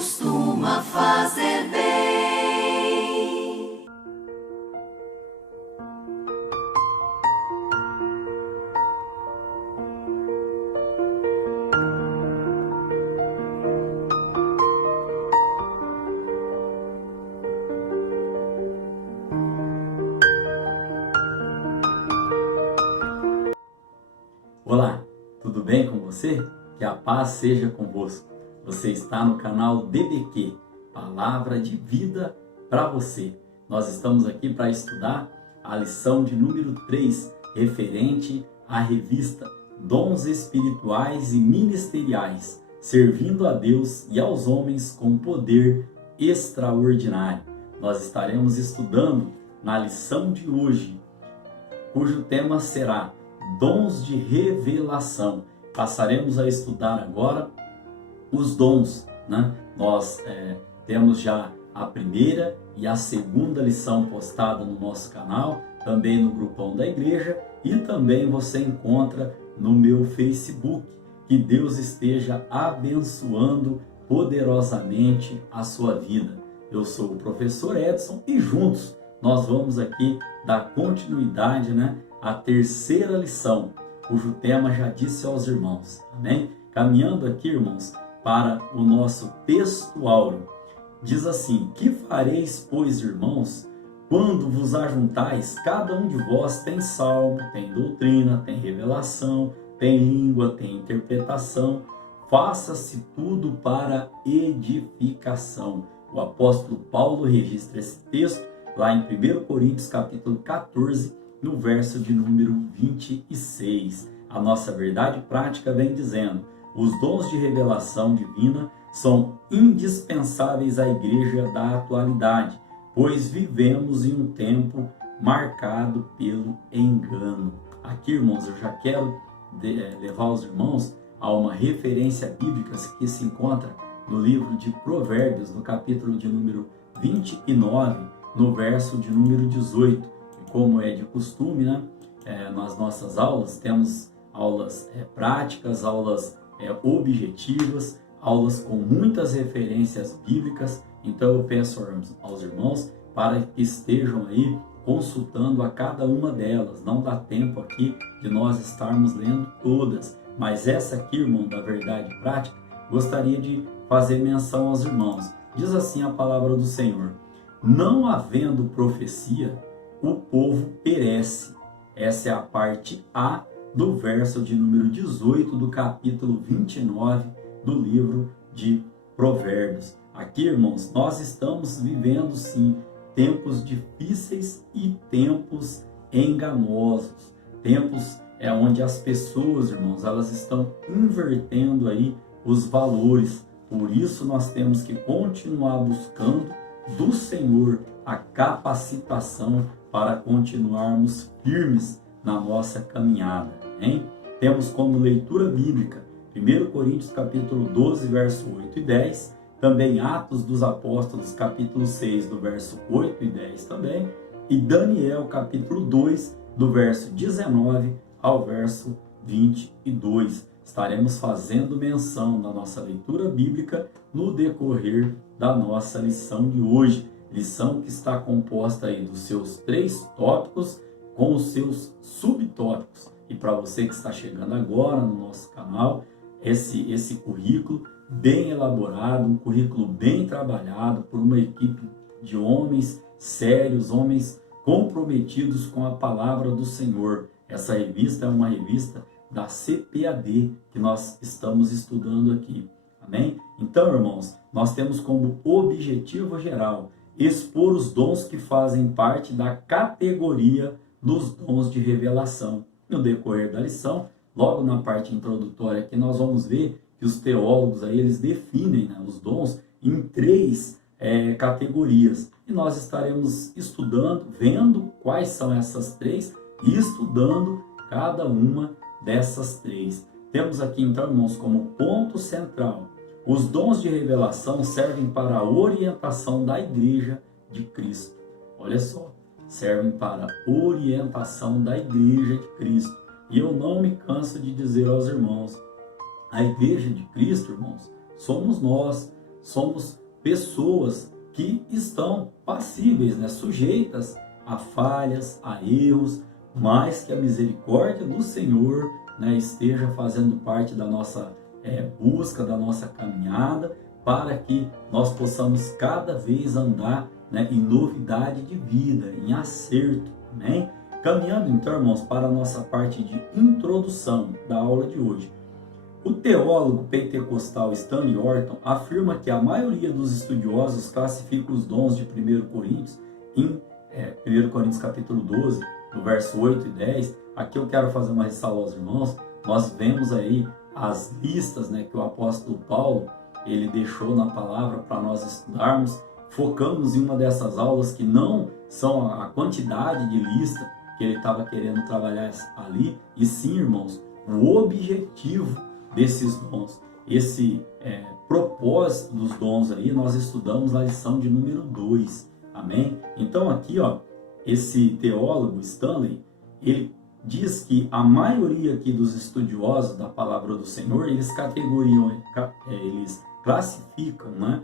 costuma fazer bem. Olá, tudo bem com você? Que a paz seja convosco. Você está no canal DBQ, Palavra de Vida para você. Nós estamos aqui para estudar a lição de número 3, referente à revista Dons Espirituais e Ministeriais, servindo a Deus e aos homens com poder extraordinário. Nós estaremos estudando na lição de hoje, cujo tema será Dons de Revelação. Passaremos a estudar agora os dons, né? Nós temos já a primeira e a segunda lição postada no nosso canal, também no grupão da igreja, e também você encontra no meu Facebook. Que Deus esteja abençoando poderosamente a sua vida. Eu sou o professor Edson e juntos nós vamos aqui dar continuidade, né, à terceira lição, cujo tema já disse aos irmãos, amém? Caminhando aqui, irmãos, para o nosso texto áureo. Diz assim: que fareis, pois, irmãos, quando vos ajuntais? Cada um de vós tem salmo, tem doutrina, tem revelação, tem língua, tem interpretação. Faça-se tudo para edificação. O apóstolo Paulo registra esse texto lá em 1 Coríntios capítulo 14, no verso de número 26. A nossa verdade prática vem dizendo: os dons de revelação divina são indispensáveis à igreja da atualidade, pois vivemos em um tempo marcado pelo engano. Aqui, irmãos, eu já quero levar os irmãos a uma referência bíblica que se encontra no livro de Provérbios, no capítulo de número 29, no verso de número 18. E como é de costume, né, nas nossas aulas, temos aulas práticas, aulas objetivas, aulas com muitas referências bíblicas. Então eu peço aos irmãos para que estejam aí consultando a cada uma delas. Não dá tempo aqui de nós estarmos lendo todas, mas essa aqui, irmão, da verdade prática, gostaria de fazer menção aos irmãos. Diz assim a palavra do Senhor: não havendo profecia, o povo perece. Essa é a parte A do verso de número 18 do capítulo 29 do livro de Provérbios. Aqui, irmãos, nós estamos vivendo sim tempos difíceis e tempos enganosos. Tempos onde as pessoas, irmãos, elas estão invertendo aí os valores. Por isso nós temos que continuar buscando do Senhor a capacitação para continuarmos firmes na nossa caminhada, hein? Temos como leitura bíblica 1 Coríntios capítulo 12, verso 8 e 10, também Atos dos Apóstolos capítulo 6, do verso 8 e 10 também, e Daniel capítulo 2, do verso 19 ao verso 22. Estaremos fazendo menção na nossa leitura bíblica no decorrer da nossa lição de hoje. Lição que está composta aí dos seus 3 tópicos com os seus subtópicos. E para você que está chegando agora no nosso canal, esse currículo bem elaborado, um currículo bem trabalhado por uma equipe de homens sérios, homens comprometidos com a palavra do Senhor. Essa revista é uma revista da CPAD que nós estamos estudando aqui, amém? Então, irmãos, nós temos como objetivo geral expor os dons que fazem parte da categoria dos dons de revelação. No decorrer da lição, logo na parte introdutória aqui, nós vamos ver que os teólogos aí, eles definem, né, os dons em 3 categorias. E nós estaremos estudando, vendo quais são essas 3 e estudando cada uma dessas 3. Temos aqui então, irmãos, como ponto central: os dons de revelação servem para a orientação da igreja de Cristo. Olha só, servem para a orientação da igreja de Cristo. E eu não me canso de dizer aos irmãos, a igreja de Cristo, irmãos, somos nós. somos pessoas que estão passíveis, né, sujeitas a falhas, a erros, mas que a misericórdia do Senhor, né, esteja fazendo parte da nossa busca, da nossa caminhada, para que nós possamos cada vez andar, né, em novidade de vida, em acerto, né? Caminhando então, irmãos, para a nossa parte de introdução da aula de hoje. O teólogo pentecostal Stanley Orton afirma que a maioria dos estudiosos classifica os dons de 1 Coríntios em 1 Coríntios capítulo 12, no verso 8 e 10. Aqui eu quero fazer uma ressalva aos irmãos. Nós vemos aí as listas, né, que o apóstolo Paulo ele deixou na palavra para nós estudarmos. Focamos em uma dessas aulas que não são a quantidade de lista que ele estava querendo trabalhar ali, e sim, irmãos, o objetivo desses dons. Esse propósito dos dons aí, nós estudamos na lição de número 2, amém? Então aqui, ó, esse teólogo Stanley, ele diz que a maioria aqui dos estudiosos da palavra do Senhor, eles classificam, né,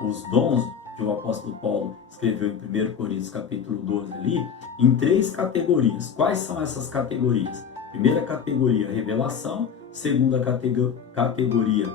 os dons que o apóstolo Paulo escreveu em 1 Coríntios capítulo 12 ali, em 3 categorias. Quais são essas categorias? Primeira categoria, revelação. Segunda categoria,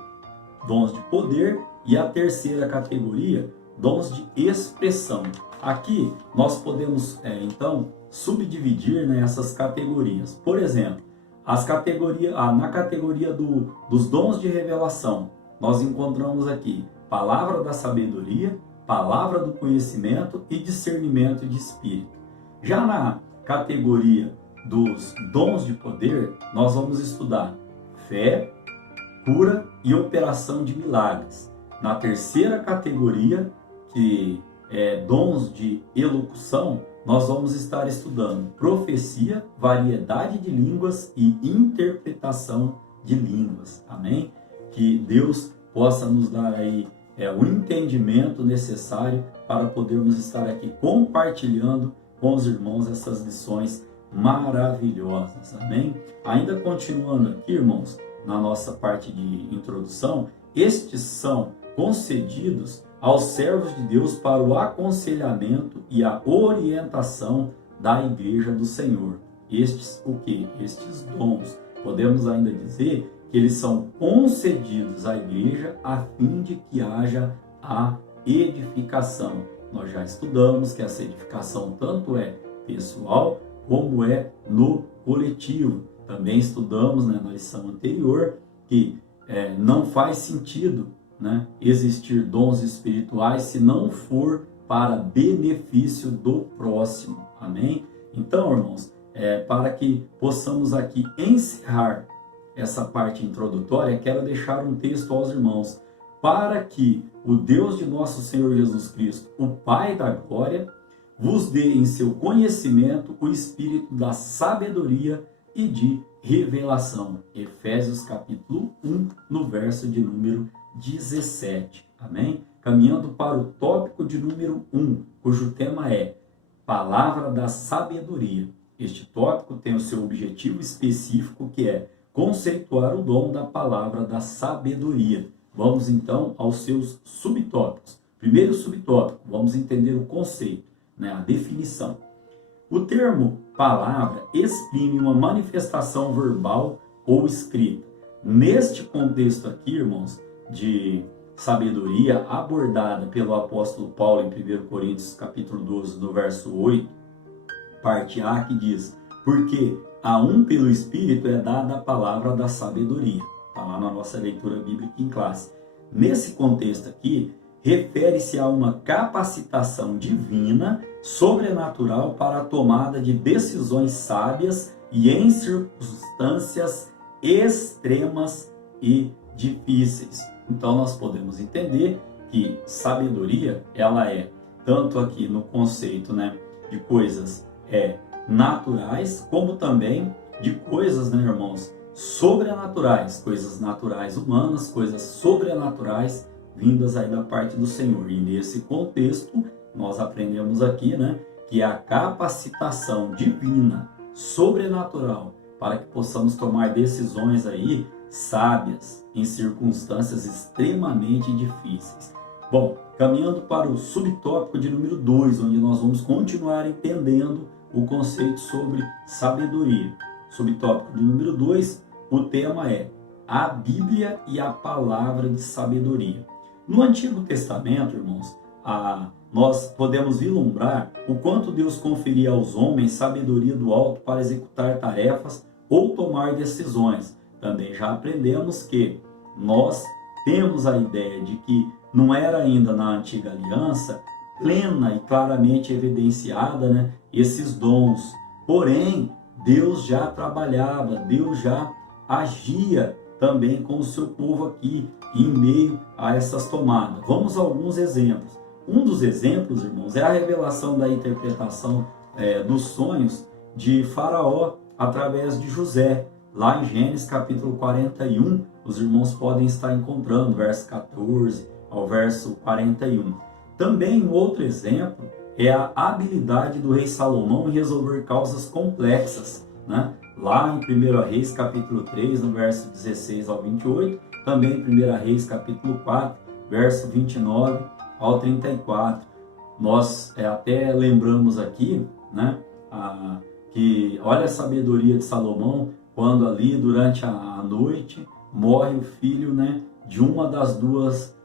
dons de poder. E a terceira categoria, dons de expressão. Aqui nós podemos, então, subdividir, né, essas categorias. Por exemplo, na categoria dos dons de revelação, nós encontramos aqui palavra da sabedoria, palavra do conhecimento e discernimento de espírito. Já na categoria dos dons de poder, nós vamos estudar fé, cura e operação de milagres. Na terceira categoria, que é dons de elocução, nós vamos estar estudando profecia, variedade de línguas e interpretação de línguas. Amém? Que Deus possa nos dar aí o entendimento necessário para podermos estar aqui compartilhando com os irmãos essas lições maravilhosas. Amém? Ainda continuando aqui, irmãos, na nossa parte de introdução, estes são concedidos aos servos de Deus para o aconselhamento e a orientação da igreja do Senhor. Estes o quê? Estes dons. Podemos ainda dizer que eles são concedidos à igreja a fim de que haja a edificação. Nós já estudamos que essa edificação tanto é pessoal como é no coletivo. Também estudamos, né, na lição anterior que não faz sentido, né, existir dons espirituais se não for para benefício do próximo. Amém? Então, irmãos, para que possamos aqui encerrar essa parte introdutória, quero deixar um texto aos irmãos, para que o Deus de nosso Senhor Jesus Cristo, o Pai da glória, vos dê em seu conhecimento o espírito da sabedoria e de revelação. Efésios capítulo 1, no verso de número 17. Amém? Caminhando para o tópico de número 1, cujo tema é Palavra da Sabedoria. Este tópico tem o seu objetivo específico, que é conceituar o dom da palavra da sabedoria. Vamos então aos seus subtópicos. Primeiro subtópico, vamos entender o conceito, né, a definição. O termo palavra exprime uma manifestação verbal ou escrita. Neste contexto aqui, irmãos, de sabedoria abordada pelo apóstolo Paulo em 1 Coríntios capítulo 12, no verso 8, parte A, que diz: porque a um pelo Espírito é dada a palavra da sabedoria. Está lá na nossa leitura bíblica em classe. Nesse contexto aqui, refere-se a uma capacitação divina, sobrenatural para a tomada de decisões sábias e em circunstâncias extremas e difíceis. Então nós podemos entender que sabedoria, ela é tanto aqui no conceito, né, de coisas naturais, como também de coisas, né, irmãos, sobrenaturais, coisas naturais humanas, coisas sobrenaturais vindas aí da parte do Senhor. E nesse contexto, nós aprendemos aqui, né, que é a capacitação divina, sobrenatural, para que possamos tomar decisões aí sábias em circunstâncias extremamente difíceis. Bom, caminhando para o subtópico de número 2, onde nós vamos continuar entendendo o conceito sobre sabedoria. Subtópico de número 2, o tema é a Bíblia e a palavra de sabedoria. No Antigo Testamento, irmãos, nós podemos vislumbrar o quanto Deus conferia aos homens sabedoria do alto para executar tarefas ou tomar decisões. Também já aprendemos que nós temos a ideia de que não era ainda na Antiga Aliança plena e claramente evidenciada, né, esses dons. Porém, Deus já trabalhava, Deus já agia também com o seu povo aqui, em meio a essas tomadas. Vamos a alguns exemplos. Um dos exemplos, irmãos, é a revelação da interpretação dos sonhos de Faraó através de José. Lá em Gênesis capítulo 41, os irmãos podem estar encontrando, verso 14 ao verso 41. Também um outro exemplo é a habilidade do rei Salomão em resolver causas complexas, né? Lá em 1 Reis capítulo 3, no verso 16 ao 28, também em 1 Reis capítulo 4, verso 29 ao 34. Nós até lembramos aqui, né, que olha a sabedoria de Salomão, quando ali durante a noite morre o filho, né, de uma das duas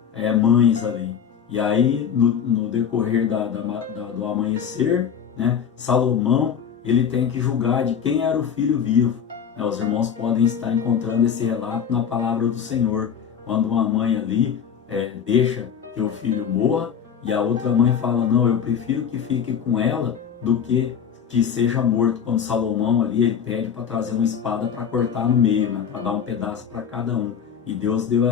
mães ali. E aí no decorrer do amanhecer, né, Salomão ele tem que julgar de quem era o filho vivo. Os irmãos podem estar encontrando esse relato na palavra do Senhor, quando uma mãe ali deixa que o filho morra e a outra mãe fala, não, eu prefiro que fique com ela do que seja morto. Quando Salomão ali ele pede para trazer uma espada para cortar no meio, né, para dar um pedaço para cada um. E Deus deu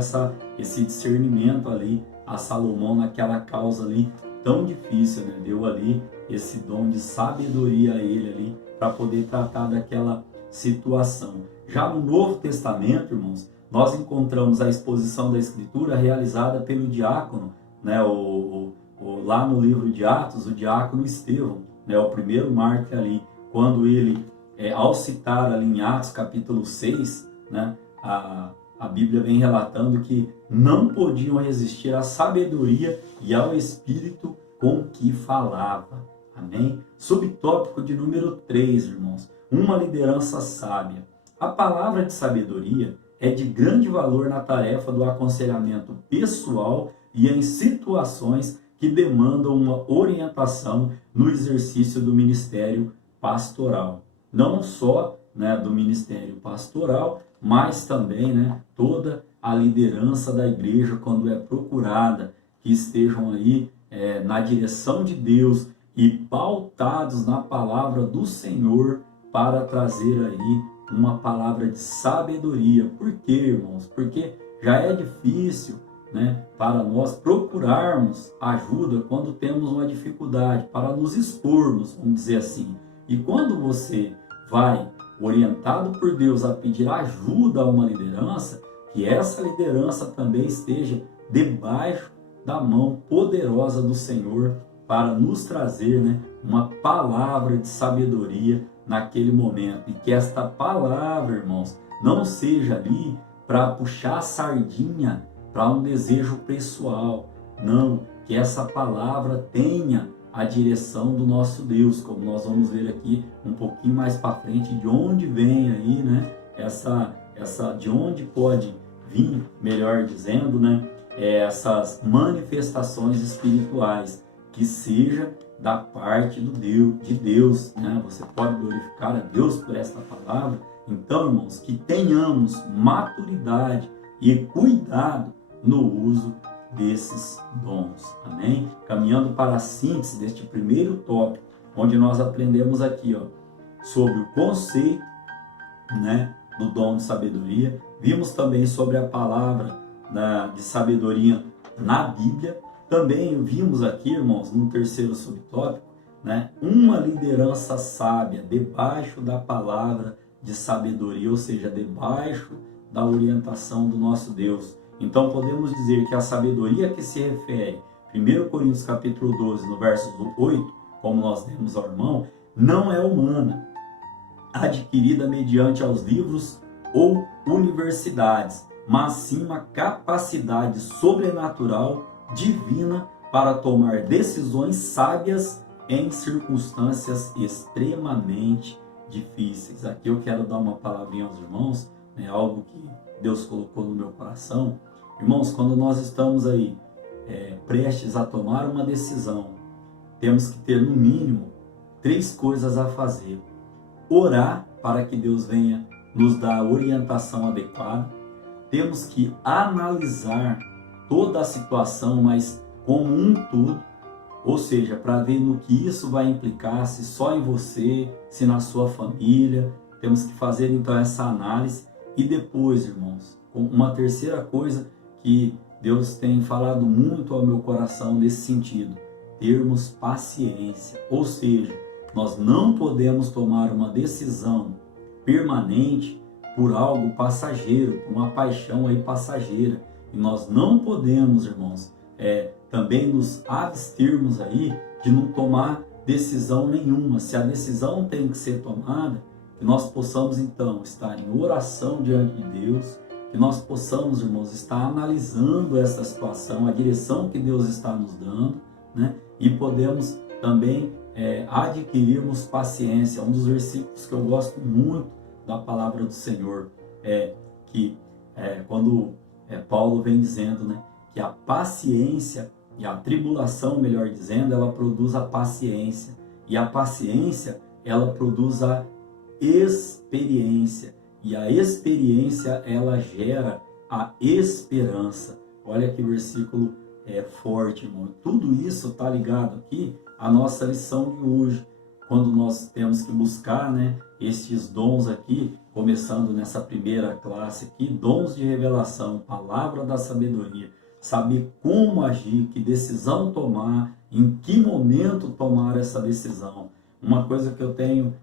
esse discernimento ali a Salomão naquela causa ali tão difícil, né? Deu ali esse dom de sabedoria a ele ali para poder tratar daquela situação. Já no Novo Testamento, irmãos, nós encontramos a exposição da Escritura realizada pelo diácono, né? Lá no livro de Atos, o diácono Estevão, né? O primeiro mártir ali, quando ele, ao citar ali em Atos capítulo 6, né? A Bíblia vem relatando que não podiam resistir à sabedoria e ao Espírito com que falava. Amém? Subtópico de número 3, irmãos. Uma liderança sábia. A palavra de sabedoria é de grande valor na tarefa do aconselhamento pessoal e em situações que demandam uma orientação no exercício do ministério pastoral. Não só, né, do ministério pastoral, mas também, né, toda a liderança da igreja, quando é procurada, que estejam aí na direção de Deus e pautados na palavra do Senhor para trazer aí uma palavra de sabedoria. Por quê, irmãos? Porque já é difícil, né, para nós procurarmos ajuda quando temos uma dificuldade, para nos expormos, vamos dizer assim. E quando você vai orientado por Deus a pedir ajuda a uma liderança, que essa liderança também esteja debaixo da mão poderosa do Senhor para nos trazer, né, uma palavra de sabedoria naquele momento. E que esta palavra, irmãos, não seja ali para puxar a sardinha para um desejo pessoal. Não, que essa palavra tenha a direção do nosso Deus, como nós vamos ver aqui um pouquinho mais para frente, de onde vem aí, né, de onde pode vir, melhor dizendo, né, essas manifestações espirituais, que seja da parte de Deus, né? Você pode glorificar a Deus por esta palavra. Então, irmãos, que tenhamos maturidade e cuidado no uso desses dons. Amém? Caminhando para a síntese deste primeiro tópico, onde nós aprendemos aqui, sobre o conceito, né, do dom de sabedoria. Vimos também sobre a palavra de sabedoria na Bíblia. Também vimos aqui, irmãos, no terceiro subtópico, né, uma liderança sábia debaixo da palavra de sabedoria, ou seja, debaixo da orientação do nosso Deus. Então podemos dizer que a sabedoria que se refere, 1 Coríntios capítulo 12, no verso 8, como nós demos ao irmão, não é humana, adquirida mediante aos livros ou universidades, mas sim uma capacidade sobrenatural, divina, para tomar decisões sábias em circunstâncias extremamente difíceis. Aqui eu quero dar uma palavrinha aos irmãos, algo que Deus colocou no meu coração. Irmãos, quando nós estamos aí prestes a tomar uma decisão, temos que ter no mínimo 3 coisas a fazer. Orar para que Deus venha nos dar a orientação adequada. Temos que analisar toda a situação, mas como um todo, ou seja, para ver no que isso vai implicar, se só em você, se na sua família. Temos que fazer então essa análise. E depois, irmãos, uma terceira coisa que Deus tem falado muito ao meu coração nesse sentido: termos paciência. Ou seja, nós não podemos tomar uma decisão permanente por algo passageiro, por uma paixão aí passageira. E nós não podemos, irmãos, também nos abstermos aí de não tomar decisão nenhuma. Se a decisão tem que ser tomada, que nós possamos então estar em oração diante de Deus, que nós possamos, irmãos, estar analisando essa situação, a direção que Deus está nos dando, né? E podemos também adquirirmos paciência. Um dos versículos que eu gosto muito da palavra do Senhor quando Paulo vem dizendo, né, que a paciência e a tribulação, melhor dizendo, ela produz a paciência, e a paciência ela produz a experiência, e a experiência ela gera a esperança. Olha que versículo forte, irmão. Tudo isso está ligado aqui à nossa lição de hoje, quando nós temos que buscar, né, estes dons aqui, começando nessa primeira classe aqui, dons de revelação, palavra da sabedoria, saber como agir, que decisão tomar, em que momento tomar essa decisão. Uma coisa que eu tenho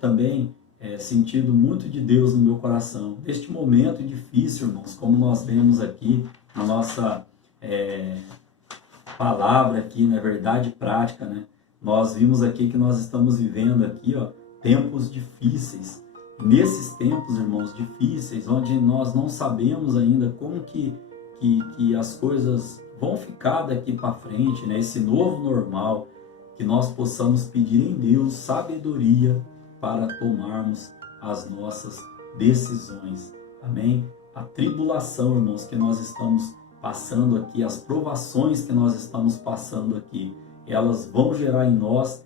também sentido muito de Deus no meu coração, neste momento difícil, irmãos, como nós vemos aqui na nossa palavra aqui, na verdade prática, né? Nós vimos aqui que nós estamos vivendo aqui, tempos difíceis. Nesses tempos, irmãos, difíceis, onde nós não sabemos ainda como que as coisas vão ficar daqui para frente, né? Esse novo normal, que nós possamos pedir em Deus sabedoria para tomarmos as nossas decisões. Amém? A tribulação, irmãos, que nós estamos passando aqui, as provações que nós estamos passando aqui, elas vão gerar em nós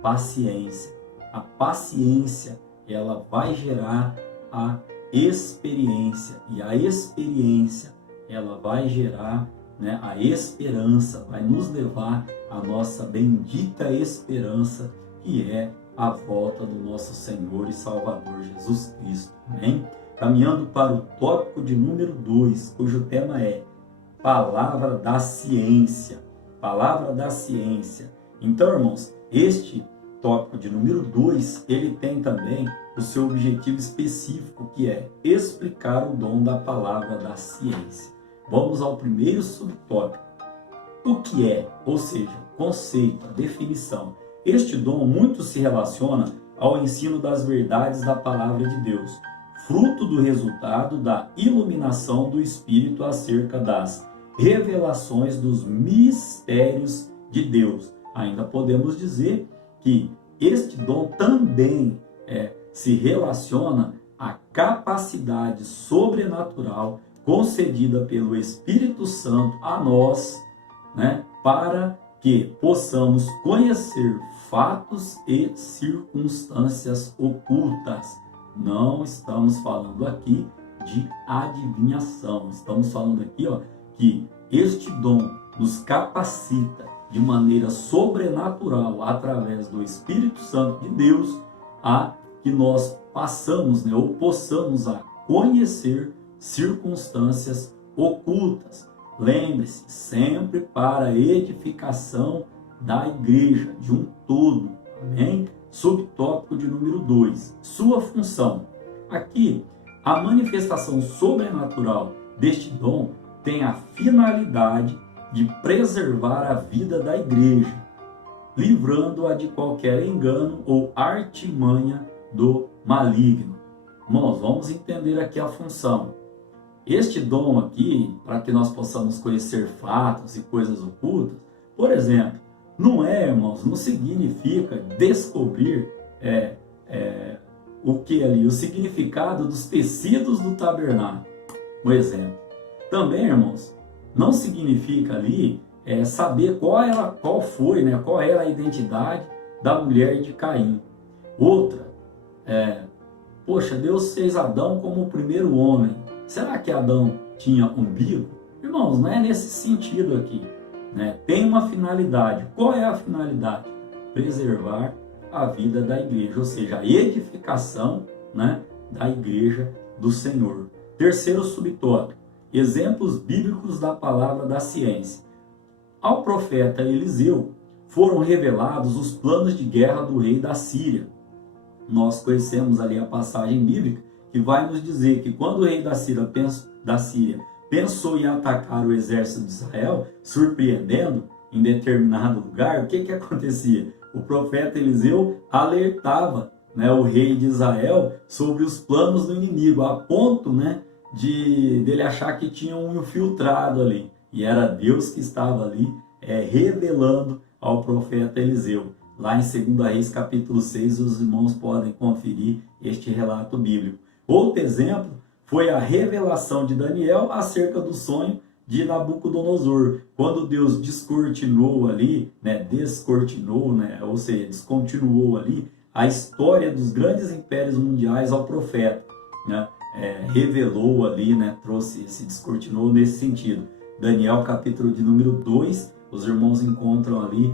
paciência. A paciência, ela vai gerar a experiência, e a experiência, ela vai gerar, né, a esperança, vai nos levar à nossa bendita esperança, que é a volta do nosso Senhor e Salvador Jesus Cristo. Amém? Caminhando para o tópico de número 2, cujo tema é Palavra da Ciência. Palavra da Ciência. Então, irmãos, este tópico de número 2, ele tem também o seu objetivo específico, que é explicar o dom da palavra da ciência. Vamos ao primeiro subtópico. O que é, ou seja, o conceito, a definição. Este dom muito se relaciona ao ensino das verdades da palavra de Deus, fruto do resultado da iluminação do Espírito acerca das revelações dos mistérios de Deus. Ainda podemos dizer que este dom também se relaciona à capacidade sobrenatural concedida pelo Espírito Santo a nós, né, para que possamos conhecer fatos e circunstâncias ocultas. Não estamos falando aqui de adivinhação, estamos falando aqui que este dom nos capacita de maneira sobrenatural, através do Espírito Santo de Deus, a que nós passamos, né, ou possamos a conhecer circunstâncias ocultas. Lembre-se, sempre para a edificação da igreja, de um todo. Amém? Subtópico de número 2. Sua função. Aqui, a manifestação sobrenatural deste dom tem a finalidade de preservar a vida da igreja, livrando-a de qualquer engano ou artimanha do maligno. Irmãos, vamos entender aqui a função. Este dom aqui, para que nós possamos conhecer fatos e coisas ocultas, por exemplo, não é, irmãos, não significa descobrir o que ali, o significado dos tecidos do tabernáculo, um exemplo. Também, irmãos, não significa ali saber qual foi, né, qual era a identidade da mulher de Caim. Outra, poxa, Deus fez Adão como o primeiro homem. Será que Adão tinha umbigo? Irmãos, não é nesse sentido aqui, né? Tem uma finalidade. Qual é a finalidade? Preservar a vida da igreja, ou seja, a edificação, né, da igreja do Senhor. Terceiro subtópico, exemplos bíblicos da palavra da ciência. Ao profeta Eliseu foram revelados os planos de guerra do rei da Síria. Nós conhecemos ali a passagem bíblica que vai nos dizer que quando o rei da Síria pensou em atacar o exército de Israel, surpreendendo em determinado lugar, o que acontecia? O profeta Eliseu alertava, né, o rei de Israel sobre os planos do inimigo, a ponto, né, dele achar que tinha um infiltrado ali. E era Deus que estava ali revelando ao profeta Eliseu. Lá em 2 Reis capítulo 6, os irmãos podem conferir este relato bíblico. Outro exemplo foi a revelação de Daniel acerca do sonho de Nabucodonosor, quando Deus descortinou ali, ou seja, descontinuou ali a história dos grandes impérios mundiais ao profeta, né? Revelou ali, né, descortinou nesse sentido. Daniel capítulo de número 2, os irmãos encontram ali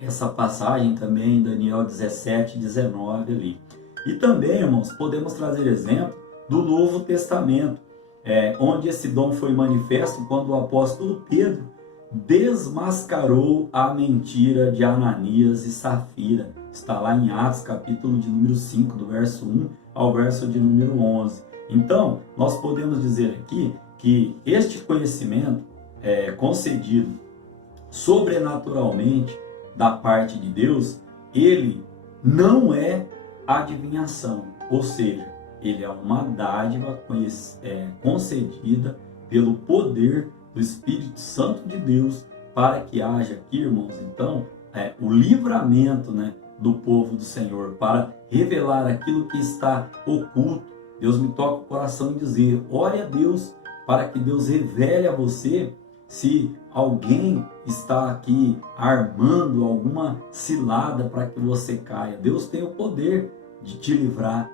essa passagem também em Daniel 17, 19 ali. E também, irmãos, podemos trazer exemplo do Novo Testamento, onde esse dom foi manifesto quando o apóstolo Pedro desmascarou a mentira de Ananias e Safira. Está lá em Atos, capítulo de número 5, do verso 1 ao verso de número 11. Então, nós podemos dizer aqui que este conhecimento concedido sobrenaturalmente da parte de Deus, ele não é adivinhação, ou seja, ele é uma dádiva concedida pelo poder do Espírito Santo de Deus para que haja aqui, irmãos, então, o livramento, né, do povo do Senhor, para revelar aquilo que está oculto. Deus me toca o coração em dizer, ore a Deus para que Deus revele a você se alguém está aqui armando alguma cilada para que você caia. Deus tem o poder de te livrar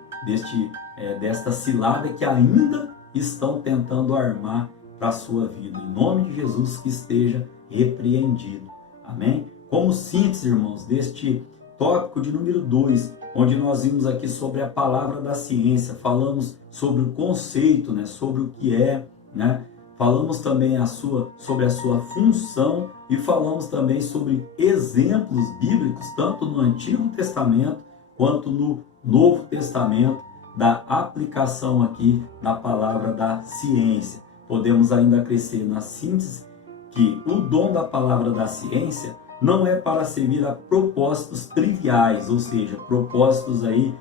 desta cilada que ainda estão tentando armar para a sua vida. Em nome de Jesus, que esteja repreendido. Amém? Como síntese, irmãos, deste tópico de número 2, onde nós vimos aqui sobre a palavra da ciência, falamos sobre o conceito, né, sobre o que é, né? Falamos também sobre a sua função e falamos também sobre exemplos bíblicos, tanto no Antigo Testamento quanto no Novo Testamento, da aplicação aqui da palavra da ciência. Podemos ainda crescer na síntese que o dom da palavra da ciência não é para servir a propósitos triviais, ou seja, propósitos aí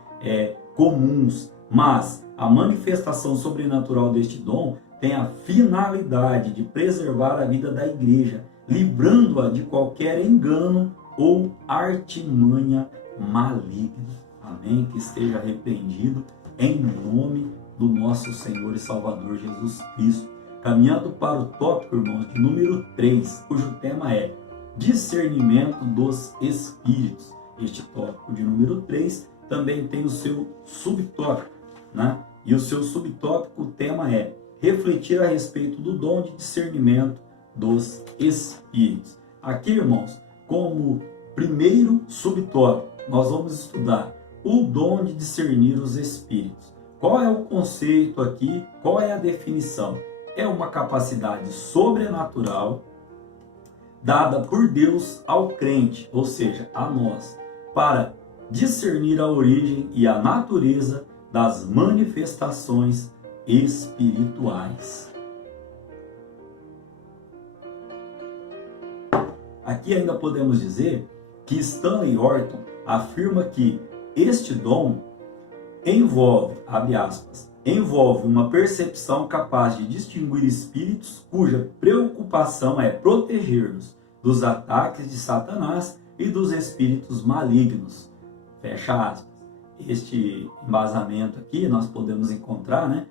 comuns, mas a manifestação sobrenatural deste dom tem a finalidade de preservar a vida da igreja, livrando-a de qualquer engano ou artimanha maligna. Amém? Que esteja repreendido em nome do nosso Senhor e Salvador Jesus Cristo. Caminhando para o tópico, irmãos, de número 3, cujo tema é discernimento dos espíritos. Este tópico de número 3 também tem o seu subtópico, né? E o seu subtópico, o tema é refletir a respeito do dom de discernimento dos espíritos. Aqui, irmãos, como primeiro subtópico, nós vamos estudar o dom de discernir os espíritos. Qual é o conceito aqui? Qual é a definição? É uma capacidade sobrenatural dada por Deus ao crente, ou seja, a nós, para discernir a origem e a natureza das manifestações espirituais. Aqui ainda podemos dizer que Stanley Horton afirma que este dom envolve, abre aspas, envolve uma percepção capaz de distinguir espíritos cuja preocupação é proteger-nos dos ataques de Satanás e dos espíritos malignos. Fecha aspas. Este embasamento aqui nós podemos encontrar, né,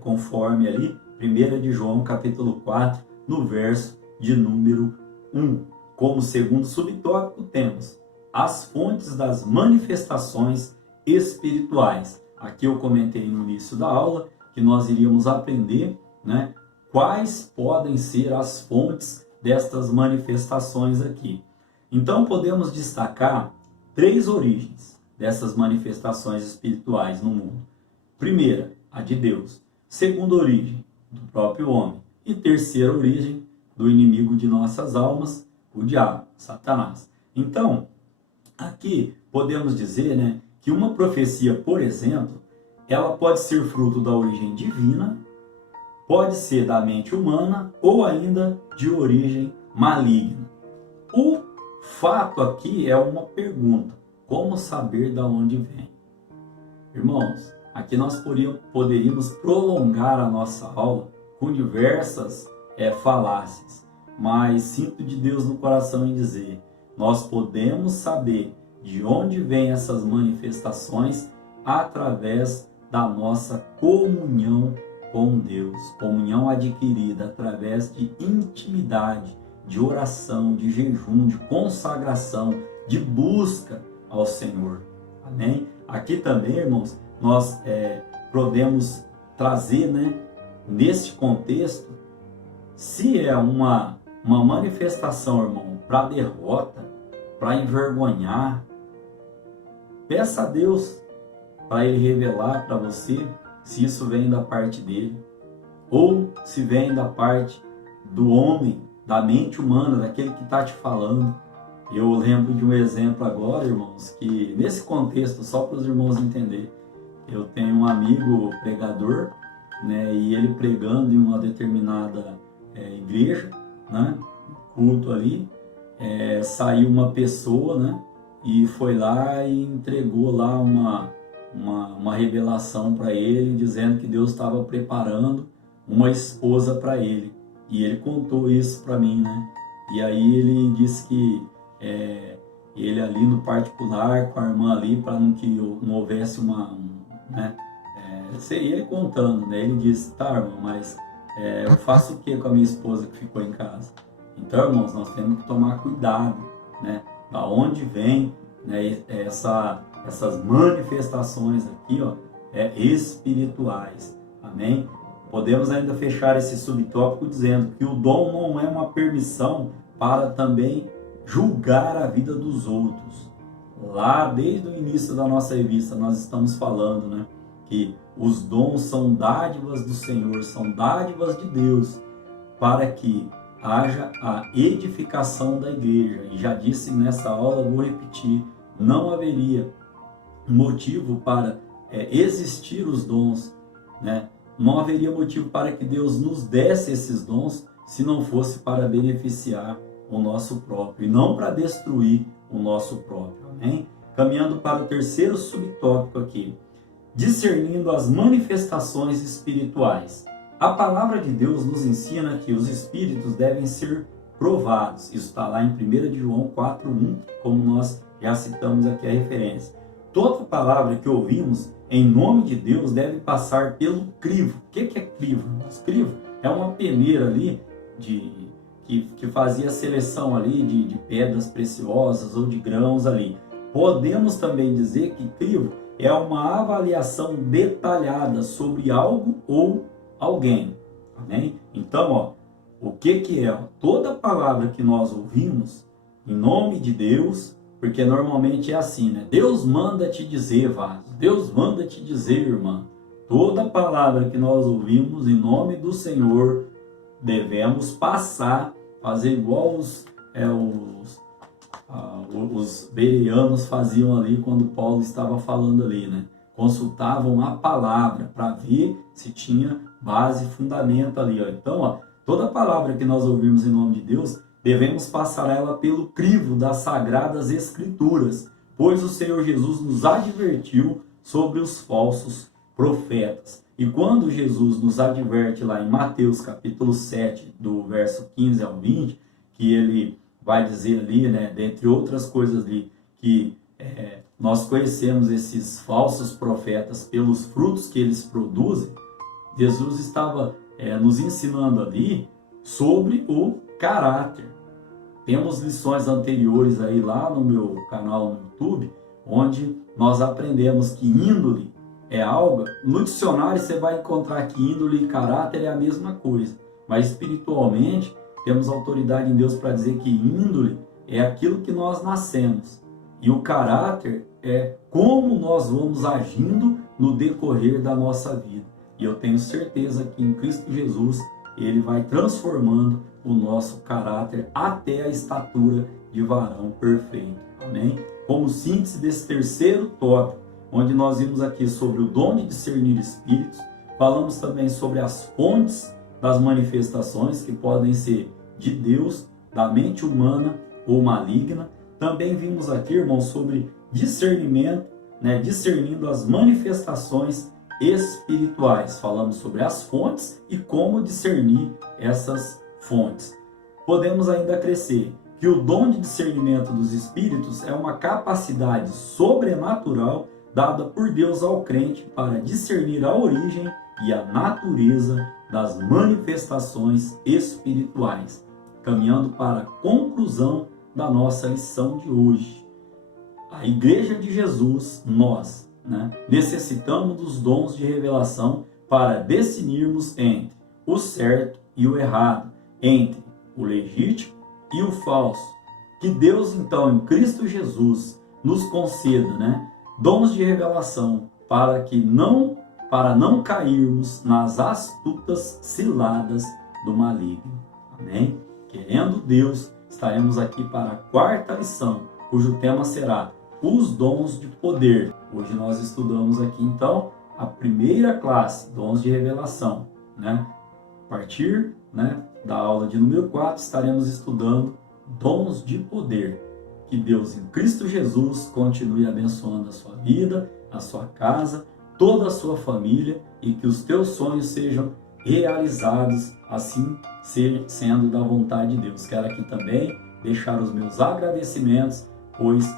conforme ali, 1 de João, capítulo 4, no verso de número 1. Como segundo subtópico temos as fontes das manifestações espirituais. Aqui eu comentei no início da aula que nós iríamos aprender, né, quais podem ser as fontes destas manifestações aqui. Então podemos destacar 3 origens dessas manifestações espirituais no mundo. Primeira, a de Deus. Segunda origem, do próprio homem. E terceira origem, do inimigo de nossas almas, o diabo, Satanás. Então, aqui podemos dizer, né, que uma profecia, por exemplo, ela pode ser fruto da origem divina, pode ser da mente humana ou ainda de origem maligna. O fato aqui é uma pergunta: como saber de onde vem? Irmãos, aqui nós poderíamos prolongar a nossa aula com diversas falácias, mas sinto de Deus no coração em dizer: nós podemos saber de onde vêm essas manifestações através da nossa comunhão com Deus, comunhão adquirida através de intimidade, de oração, de jejum, de consagração, de busca ao Senhor. Amém? Aqui também, irmãos, nós podemos trazer, né, neste contexto, se é uma manifestação, irmão, para derrota, para envergonhar, peça a Deus para Ele revelar para você se isso vem da parte dele ou se vem da parte do homem, da mente humana, daquele que está te falando. Eu lembro de um exemplo agora, irmãos, que nesse contexto, só para os irmãos entenderem, eu tenho um amigo pregador, né, e ele pregando em uma determinada igreja, né, culto ali, saiu uma pessoa, né, e foi lá e entregou lá uma revelação para ele, dizendo que Deus estava preparando uma esposa para ele. E ele contou isso para mim, né? E aí ele disse que ele ali no particular, com a irmã ali, para que não houvesse né? Ele contando, né? Ele disse: tá, irmão, mas eu faço o que com a minha esposa que ficou em casa? Então, irmãos, nós temos que tomar cuidado, né? Da onde vem, né, essas manifestações aqui, ó, espirituais. Amém? Podemos ainda fechar esse subtópico dizendo que o dom não é uma permissão para também julgar a vida dos outros. Lá, desde o início da nossa revista, nós estamos falando, né, que os dons são dádivas do Senhor, são dádivas de Deus, para que haja a edificação da igreja. E já disse nessa aula, vou repetir, não haveria motivo para existir os dons, né? Não haveria motivo para que Deus nos desse esses dons se não fosse para beneficiar o nosso próprio e não para destruir o nosso próprio. Amém? Caminhando para o terceiro subtópico aqui, discernindo as manifestações espirituais. A palavra de Deus nos ensina que os espíritos devem ser provados. Isso está lá em 1 de João 4:1, como nós já citamos aqui a referência. Toda palavra que ouvimos em nome de Deus deve passar pelo crivo. O que é crivo? O crivo é uma peneira ali que fazia a seleção ali de pedras preciosas ou de grãos ali. Podemos também dizer que crivo é uma avaliação detalhada sobre algo ou alguém. Amém? Então, ó, o que é? Toda palavra que nós ouvimos em nome de Deus, porque normalmente é assim, né? Deus manda te dizer, vaso. Deus manda te dizer, irmã. Toda palavra que nós ouvimos em nome do Senhor, devemos passar, fazer igual os bereanos faziam ali quando Paulo estava falando ali, né? Consultavam a palavra para ver se tinha base e fundamento ali, ó. Então, ó, toda palavra que nós ouvimos em nome de Deus, devemos passar ela pelo crivo das Sagradas Escrituras, pois o Senhor Jesus nos advertiu sobre os falsos profetas. E quando Jesus nos adverte lá em Mateus capítulo 7, do verso 15 ao 20, que ele vai dizer ali, né, dentre outras coisas ali, que nós conhecemos esses falsos profetas pelos frutos que eles produzem, Jesus estava nos ensinando ali sobre o caráter. Temos lições anteriores aí lá no meu canal no YouTube, onde nós aprendemos que índole é algo. No dicionário você vai encontrar que índole e caráter é a mesma coisa, mas espiritualmente temos autoridade em Deus para dizer que índole é aquilo que nós nascemos e o caráter é como nós vamos agindo no decorrer da nossa vida. E eu tenho certeza que em Cristo Jesus ele vai transformando o nosso caráter até a estatura de varão perfeito. Amém? Como síntese desse terceiro tópico, onde nós vimos aqui sobre o dom de discernir espíritos, falamos também sobre as fontes das manifestações que podem ser de Deus, da mente humana ou maligna. Também vimos aqui, irmãos, sobre discernimento, né? Discernindo as manifestações espirituais. Falamos sobre as fontes e como discernir essas fontes. Podemos ainda crescer que o dom de discernimento dos espíritos é uma capacidade sobrenatural dada por Deus ao crente para discernir a origem e a natureza das manifestações espirituais, caminhando para a conclusão da nossa lição de hoje. A Igreja de Jesus, nós, necessitamos dos dons de revelação para discernirmos entre o certo e o errado, entre o legítimo e o falso. Que Deus, então, em Cristo Jesus, nos conceda, dons de revelação para não cairmos nas astutas ciladas do maligno. Amém? Querendo Deus, estaremos aqui para a quarta lição, cujo tema será os dons de poder. Hoje nós estudamos aqui, então, a primeira classe, dons de revelação. A partir da aula de número 4, estaremos estudando dons de poder. Que Deus em Cristo Jesus continue abençoando a sua vida, a sua casa, toda a sua família e que os teus sonhos sejam realizados, assim sendo da vontade de Deus. Quero aqui também deixar os meus agradecimentos, pois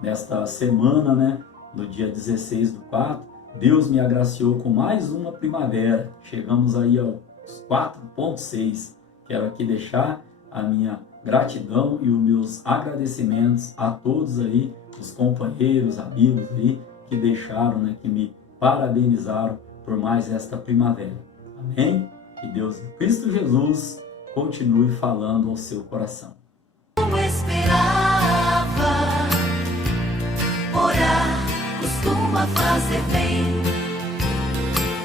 nesta semana, no dia 16/4, Deus me agraciou com mais uma primavera. Chegamos aí aos 4.6. Quero aqui deixar a minha gratidão e os meus agradecimentos a todos aí, os companheiros, amigos aí, que deixaram, que me parabenizaram por mais esta primavera. Amém? Que Deus em Cristo Jesus continue falando ao seu coração. Como esperava, orar costuma fazer bem.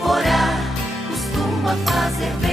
Orar costuma fazer bem.